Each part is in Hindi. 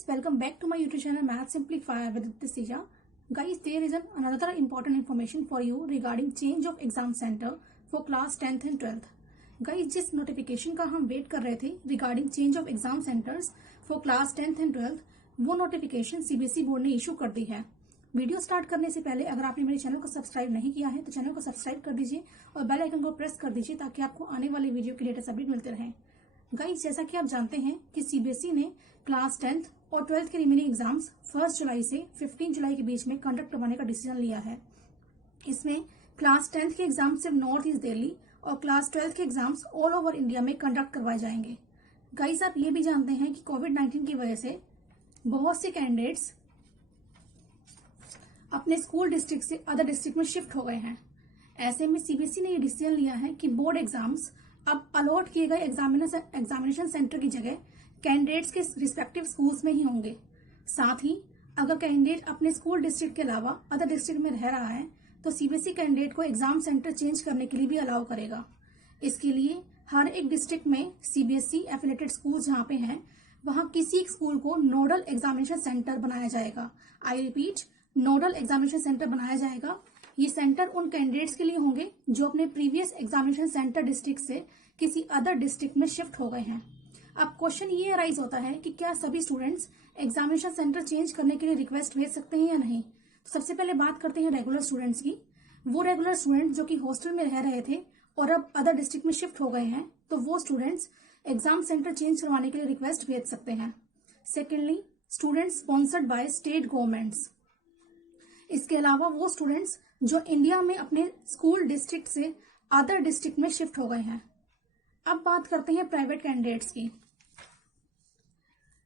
guys, welcome back to my YouTube channel Math Simplify with Tisija. Guys, there is another important information for you regarding change of exam center for class 10th and 12th. Guys, जिस नोटिफिकेशन का हम वेट कर रहे थे regarding change of exam centres for class 10th and 12th, वो नोटिफिकेशन सीबीएसई बोर्ड ने इशू कर दी है। वीडियो स्टार्ट करने से पहले अगर आपने मेरे चैनल को सब्सक्राइब नहीं किया है तो चैनल को सब्सक्राइब कर दीजिए और बेल आइकन को प्रेस कर दीजिए ताकि आपको आने वाली वीडियो के लेटेस्ट अपडेट मिलते रहें। गाइस, जैसा कि आप जानते हैं कि सीबीएसई ने क्लास 10th और 12th के रिमेनिंग एग्जाम्स 1 जुलाई से 15 जुलाई के बीच में कंडक्ट करवाने का डिसीजन लिया है। इसमें क्लास 10th के एग्जाम सिर्फ नॉर्थ ईस्ट दिल्ली और क्लास 12th के एग्जाम्स ऑल ओवर इंडिया में कंडक्ट करवाए जाएंगे। गाइस, आप ये भी जानते हैं कि कोविड-19 की वजह से बहुत से कैंडिडेट्स अपने स्कूल डिस्ट्रिक्ट से अदर डिस्ट्रिक्ट में शिफ्ट हो गए हैं। ऐसे में सीबीएसई ने ये डिसीजन लिया है कि बोर्ड एग्जाम्स अब अलॉट किए गए एग्जामिनेशन सेंटर की जगह कैंडिडेट्स के रिस्पेक्टिव स्कूल्स में ही होंगे। साथ ही अगर कैंडिडेट अपने स्कूल डिस्ट्रिक्ट के अलावा अदर डिस्ट्रिक्ट में रह रहा है तो सीबीएसई कैंडिडेट को एग्जाम सेंटर चेंज करने के लिए भी अलाउ करेगा। इसके लिए हर एक डिस्ट्रिक्ट में सीबीएसई एफिलिएटेड स्कूल जहां पे हैं वहां किसी एक स्कूल को नोडल एग्जामिनेशन सेंटर बनाया जाएगा। I repeat, nodal examination centre बनाया जाएगा। ये सेंटर उन कैंडिडेट्स के लिए होंगे जो अपने प्रीवियस एग्जामिनेशन सेंटर डिस्ट्रिक्ट से किसी अदर डिस्ट्रिक्ट में शिफ्ट हो गए हैं। अब क्वेश्चन ये अराइज होता है कि क्या सभी स्टूडेंट्स एग्जामिनेशन सेंटर चेंज करने के लिए रिक्वेस्ट भेज सकते हैं या नहीं। तो सबसे पहले बात करते हैं रेगुलर स्टूडेंट्स की। वो रेगुलर स्टूडेंट्स जो कि हॉस्टल में रह रहे थे और अब अदर डिस्ट्रिक्ट में शिफ्ट हो गए हैं तो वो स्टूडेंट्स एग्जाम सेंटर चेंज करवाने के लिए रिक्वेस्ट भेज सकते हैं। Secondly, students sponsored by state governments. इसके अलावा वो स्टूडेंट्स जो इंडिया में अपने स्कूल डिस्ट्रिक्ट से अदर डिस्ट्रिक्ट में शिफ्ट हो गए हैं। अब बात करते हैं प्राइवेट कैंडिडेट्स की।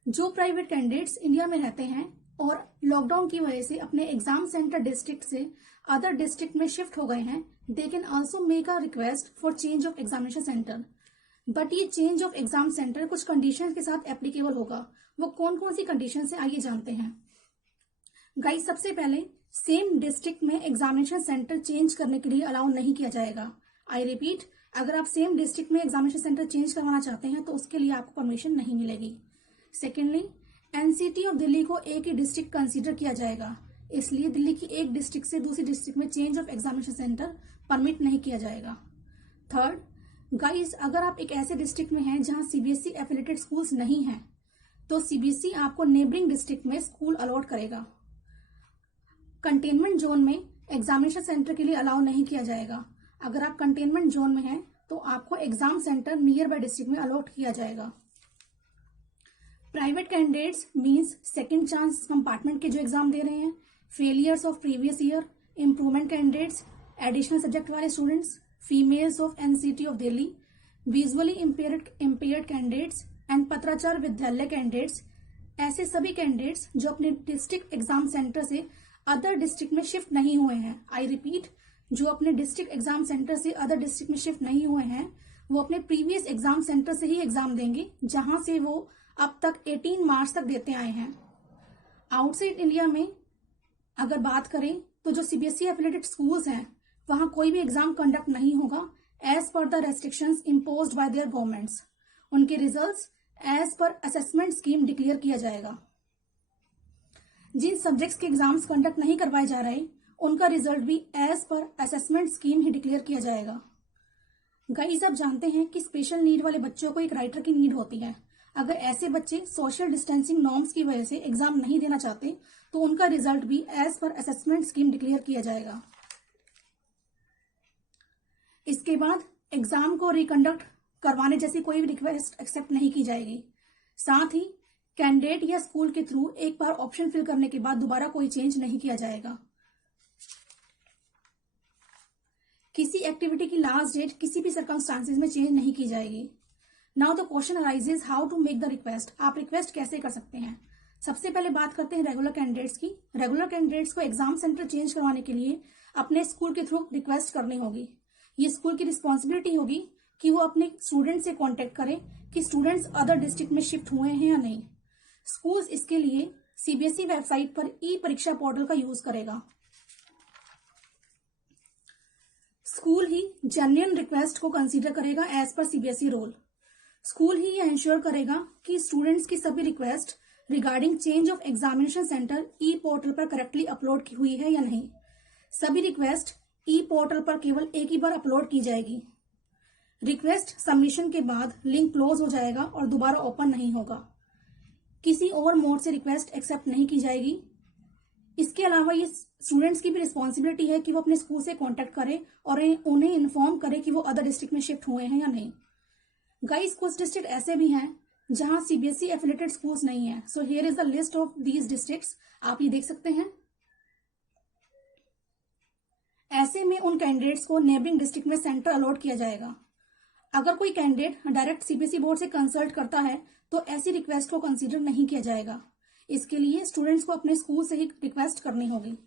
जो प्राइवेट कैंडिडेट्स इंडिया में रहते हैं और लॉकडाउन की वजह से अपने एग्जाम सेंटर डिस्ट्रिक्ट से अदर डिस्ट्रिक्ट में शिफ्ट हो गए हैं, they can also make a request for change of examination centre. But ये चेंज ऑफ एग्जाम सेंटर कुछ कंडीशंस के साथ एप्लीकेबल होगा। वो कौन कौन सी कंडीशंस है आइए जानते हैं। गाइस, सबसे पहले सेम डिस्ट्रिक्ट में एग्जामिनेशन सेंटर चेंज करने के लिए अलाउ नहीं किया जाएगा। आई रिपीट, अगर आप सेम डिस्ट्रिक्ट में एग्जामिनेशन सेंटर चेंज करवाना चाहते हैं तो उसके लिए आपको परमिशन नहीं मिलेगी। सेकेंडली, एनसीटी ऑफ दिल्ली को एक ही डिस्ट्रिक्ट कंसीडर किया जाएगा, इसलिए दिल्ली की एक डिस्ट्रिक्ट से दूसरी डिस्ट्रिक्ट में change of examination centre permit नहीं किया जाएगा। थर्ड, गाइस, अगर आप एक ऐसे डिस्ट्रिक्ट में हैं जहां सीबीएसई एफिलिएटेड स्कूल्स नहीं हैं तो सीबीएसई आपको नेबरिंग डिस्ट्रिक्ट में स्कूल अलॉट करेगा। कंटेनमेंट जोन में एग्जामिनेशन सेंटर के लिए अलाउ नहीं किया जाएगा। अगर आप कंटेनमेंट जोन में हैं तो आपको exam centre near by district में अलॉट किया जाएगा। Private candidates means second chance compartment के जो एग्जाम दे रहे हैं, failures of previous year, improvement candidates, additional subject वाले students, females of NCT of Delhi, visually impaired candidates and पत्राचार विद्यालय कैंडिडेट्स, ऐसे सभी कैंडिडेट्स जो अपने डिस्ट्रिक्ट एग्जाम सेंटर से अदर डिस्ट्रिक्ट में शिफ्ट नहीं हुए हैं। आई रिपीट, जो अपने डिस्ट्रिक्ट एग्जाम सेंटर से अदर डिस्ट्रिक्ट में शिफ्ट नहीं हुए हैं वो अपने प्रीवियस एग्जाम सेंटर से ही एग्जाम देंगे जहां से वो अब तक 18 मार्च तक देते आए हैं। आउटसाइड इंडिया में अगर बात करें तो जो सीबीएसई एफिलिएटेड स्कूल्स हैं वहां कोई भी एग्जाम कंडक्ट नहीं होगा as per the restrictions imposed by their governments. उनके results as per assessment scheme declare किया जाएगा। जिन सब्जेक्ट्स के एग्जाम्स कंडक्ट नहीं करवाए जा रहे उनका रिजल्ट भी एज पर असेसमेंट स्कीम ही डिक्लेयर किया जाएगा। गाइस, आप जानते हैं कि स्पेशल नीड वाले बच्चों को एक राइटर की नीड होती है। अगर ऐसे बच्चे सोशल डिस्टेंसिंग नॉर्म्स की वजह से एग्जाम नहीं देना चाहते तो उनका रिजल्ट भी as per assessment scheme declare किया जाएगा। इसके बाद एग्जाम को रिकंडक्ट करवाने जैसी कोई भी रिक्वेस्ट एक्सेप्ट नहीं की जाएगी। साथ ही कैंडिडेट या स्कूल के थ्रू एक बार ऑप्शन फिल करने के बाद दोबारा कोई चेंज नहीं किया जाएगा। किसी एक्टिविटी की लास्ट डेट किसी भी सर्कमस्टांसेस में चेंज नहीं की जाएगी। Now the question arises how to make the request. आप रिक्वेस्ट कैसे कर सकते हैं। सबसे पहले बात करते हैं रेगुलर कैंडिडेट्स की। रेगुलर कैंडिडेट्स को एग्जाम सेंटर चेंज करवाने के लिए अपने स्कूल के थ्रू रिक्वेस्ट करनी होगी। ये स्कूल की रिस्पॉन्सिबिलिटी होगी कि वो अपने स्टूडेंट से कॉन्टेक्ट करें कि स्टूडेंट्स अदर डिस्ट्रिक्ट में शिफ्ट हुए हैं या नहीं। स्कूल्स इसके लिए सीबीएसई वेबसाइट पर ई परीक्षा पोर्टल का यूज करेगा। स्कूल ही जेन्युइन रिक्वेस्ट को कंसीडर करेगा as per CBSE rule. School ही ये इंश्योर करेगा कि स्टूडेंट्स की सभी request regarding change of examination centre e portal पर करेक्टली अपलोड की हुई है या नहीं। सभी रिक्वेस्ट ई पोर्टल पर केवल एक ही बार अपलोड की जाएगी। रिक्वेस्ट सबमिशन के बाद लिंक क्लोज हो जाएगा और दोबारा ओपन नहीं होगा। किसी और मोड से रिक्वेस्ट एक्सेप्ट नहीं की जाएगी। इसके अलावा ये स्टूडेंट्स की भी रिस्पॉन्सिबिलिटी है कि वो अपने स्कूल से कांटेक्ट करें और उन्हें इन्फॉर्म करें कि वो अदर डिस्ट्रिक्ट में शिफ्ट हुए हैं या नहीं। गाइस, कुछ डिस्ट्रिक्ट ऐसे भी हैं जहां सीबीएसई एफिलेटेड स्कूल्स नहीं है। So here is the list of these districts, आप ये देख सकते हैं। ऐसे में उन कैंडिडेट्स को नेबरिंग डिस्ट्रिक्ट में सेंटर अलॉट किया जाएगा। अगर कोई कैंडिडेट डायरेक्ट सीबीएसई बोर्ड से कंसल्ट करता है तो ऐसी रिक्वेस्ट को कंसीडर नहीं किया जाएगा। इसके लिए स्टूडेंट्स को अपने स्कूल से ही रिक्वेस्ट करनी होगी।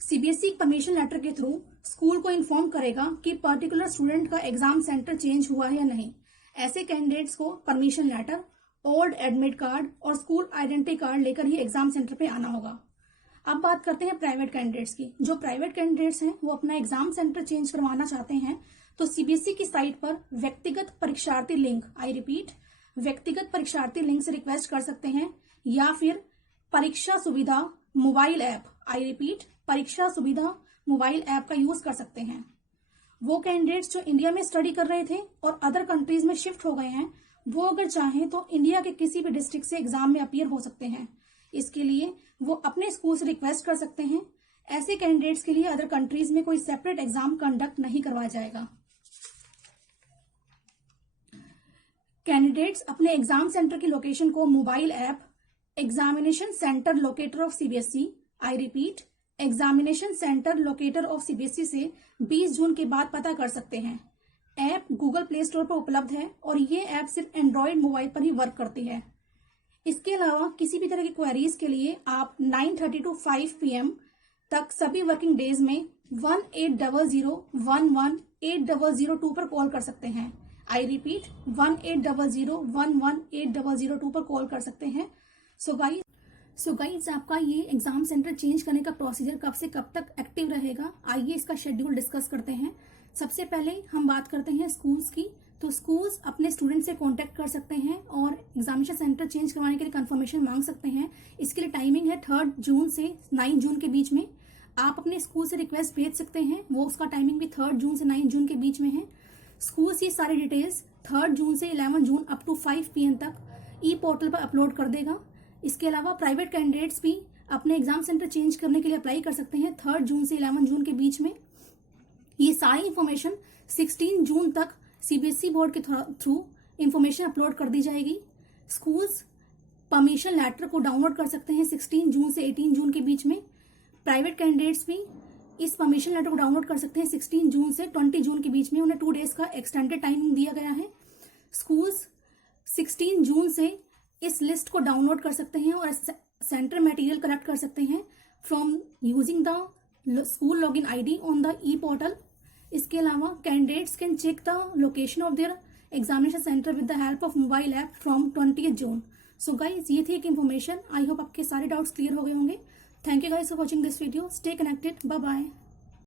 सीबीएसई परमिशन लेटर के थ्रू स्कूल को इन्फॉर्म करेगा कि पर्टिकुलर स्टूडेंट का एग्जाम सेंटर चेंज हुआ है या नहीं। ऐसे कैंडिडेट्स को permission letter, old admit card और स्कूल आइडेंटिटी कार्ड लेकर ही एग्जाम सेंटर पे आना होगा। अब बात करते हैं प्राइवेट कैंडिडेट्स की। जो प्राइवेट कैंडिडेट्स हैं वो अपना एग्जाम सेंटर चेंज करवाना चाहते हैं तो सीबीएसई की साइट पर व्यक्तिगत परीक्षार्थी लिंक, आई रिपीट, व्यक्तिगत परीक्षार्थी लिंक से रिक्वेस्ट कर सकते हैं या फिर परीक्षा सुविधा मोबाइल ऐप, आई रिपीट, परीक्षा सुविधा मोबाइल ऐप का यूज कर सकते हैं। वो कैंडिडेट्स जो इंडिया में स्टडी कर रहे थे और अदर कंट्रीज में शिफ्ट हो गए हैं, वो अगर चाहें तो इंडिया के किसी भी डिस्ट्रिक्ट से एग्जाम में अपीयर हो सकते हैं। इसके लिए वो अपने स्कूल से रिक्वेस्ट कर सकते हैं। ऐसे कैंडिडेट्स के लिए अदर कंट्रीज में कोई सेपरेट एग्जाम कंडक्ट नहीं करवाया जाएगा। कैंडिडेट्स अपने एग्जाम सेंटर की लोकेशन को mobile app examination centre locator of CBSE, I repeat, examination centre locator of CBSE से 20 जून के बाद पता कर सकते हैं। ऐप गूगल प्ले स्टोर पर उपलब्ध है और ये ऐप सिर्फ एंड्रॉयड मोबाइल पर ही वर्क करती है। इसके अलावा किसी भी तरह की क्वेरीज के लिए आप 9:30 to 5 PM तक सभी वर्किंग डेज में 1800118002 पर कॉल कर सकते हैं। आई रिपीट, 1800118002 पर कॉल कर सकते हैं। सो गाइज आपका ये एग्जाम सेंटर चेंज करने का प्रोसीजर कब से कब तक एक्टिव रहेगा, आइए इसका शेड्यूल डिस्कस करते हैं। सबसे पहले हम बात करते हैं स्कूल्स की। तो स्कूल्स अपने स्टूडेंट से कांटेक्ट कर सकते हैं और एग्जामिनेशन सेंटर चेंज करवाने के लिए कंफर्मेशन मांग सकते हैं। इसके लिए टाइमिंग है 3 जून से 9 जून के बीच में। आप अपने स्कूल से रिक्वेस्ट भेज सकते हैं, वो उसका टाइमिंग भी 3 जून से 9 जून के बीच में है। स्कूल्स ये सारी डिटेल्स 3 जून से 11 जून अप टू 5 PM तक ई पोर्टल पर अपलोड कर देगा। इसके अलावा प्राइवेट कैंडिडेट्स भी अपने एग्जाम सेंटर चेंज करने के लिए अप्लाई कर सकते हैं 3 जून से 11 जून के बीच में। ये सारी इंफॉर्मेशन 16 जून तक सीबीएसई बोर्ड के थ्रू इंफॉर्मेशन अपलोड कर दी जाएगी। स्कूल्स परमिशन लेटर को डाउनलोड कर सकते हैं 16 जून से 18 जून के बीच में। प्राइवेट कैंडिडेट्स भी इस परमिशन लेटर को डाउनलोड कर सकते हैं 16 जून से 20 जून के बीच में। उन्हें 2 डेज का एक्सटेंडेड टाइमिंग दिया गया है। स्कूल्स 16 जून से इस लिस्ट को डाउनलोड कर सकते हैं और सेंटर मटेरियल कलेक्ट कर सकते हैं from using the school login ID on the e portal. इसके अलावा candidates can check the location of their examination centre with the help of mobile app from 20 June. So guys ये थी एक इन्फॉर्मेशन। आई होप आपके सारे डाउट्स क्लियर हो गए होंगे। Thank you guys for watching this video. Stay connected. Bye bye.